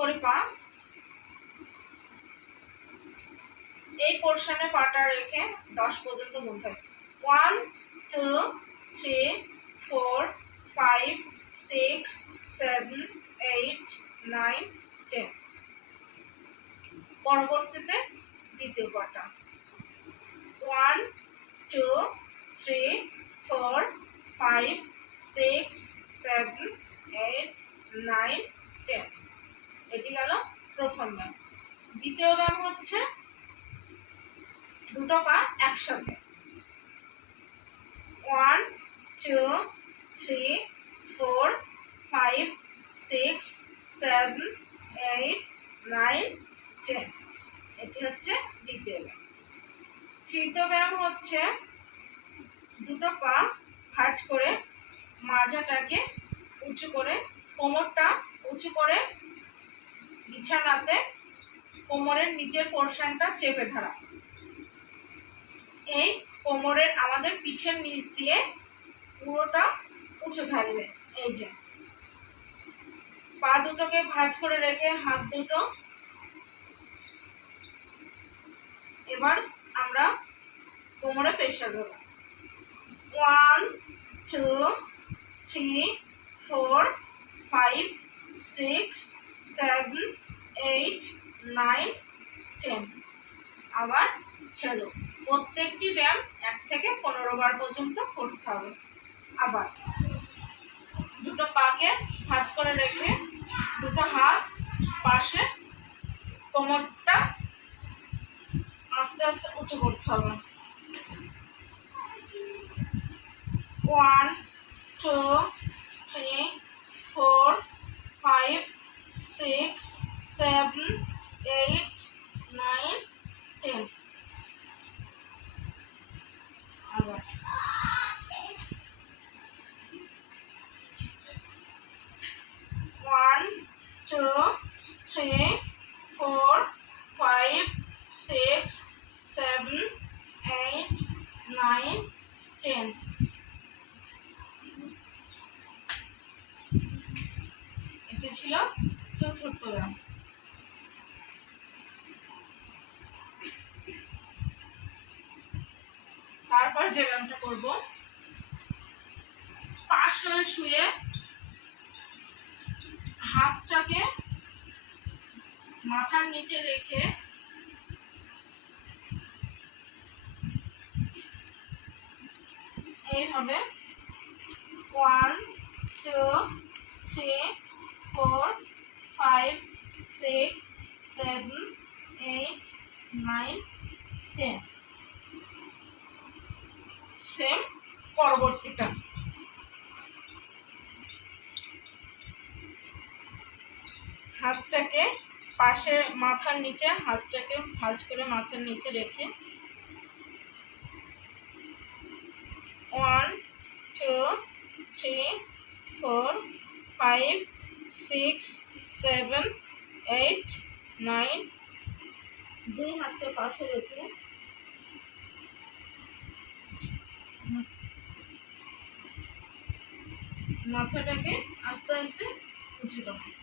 করে পা, এই পোর্শনে পাটা রেখে 10 পর্যন্ত গুনতে হবে। 1 2 3 4 5 6 7 8 9 10। পরবর্তীতে দ্বিতীয় পাটা 1 2 3 4 5 6 7 8 9 10। এটি গেল প্রথম ব্যায়াম। দ্বিতীয় ব্যায়াম হচ্ছে দুটো পা একসাথে 1 2 3 4 5 6 7 8 9 10। এটি হচ্ছে দ্বিতীয় ব্যায়াম। তৃতীয় ব্যায়াম হচ্ছে দুটো পা ভাঁজ করে মাজাটাকে উঁচু করে, কোমরটা উঁচু করে বিছানাতে কোমরের নিচের পোর্শনটা চেপে ধরা। এই কোমরের আমাদের পিঠের নিচ দিয়ে পুরোটা উঁচু থাকবে। এই যে পা দুটোকে ভাঁজ করে রেখে হাত দুটো, এবার আমরা কোমরে প্রেসার দেব। 1 2 3 4 5 6 7 8 9 10। আবার ছেড়ো। প্রত্যেকটি ব্যায়াম 1 থেকে 15 বার পর্যন্ত করতে হবে। আবার দুটো পাকে ভাঁজ করে রেখে দুটো হাত পাশে, কোমরটা আস্তে আস্তে উঁচু করতে হবে। 1 2 3 4 5 6 7 8 9 10। আবার 1 2 3 4 5 6 7 8 9 10। এটি ছিল চতুর্থ ব্যায়াম। তারপর যে ব্যায়ামটা করব, পাশে শুয়ে হাতটাকে মাথার নিচে রেখে এইভাবে 1 2 3 4 5 6 7 8 9 10। সেম পরবর্তীটা। হাতটাকে পাশে মাথার নিচে, হাতটাকে ভাঁজ করে মাথার নিচে রেখে 1 2 3 4 5 6 7 8 9। দুই হাতকে পাশে রেখে মাথাটাকে আস্তে আস্তে উঁচু করো।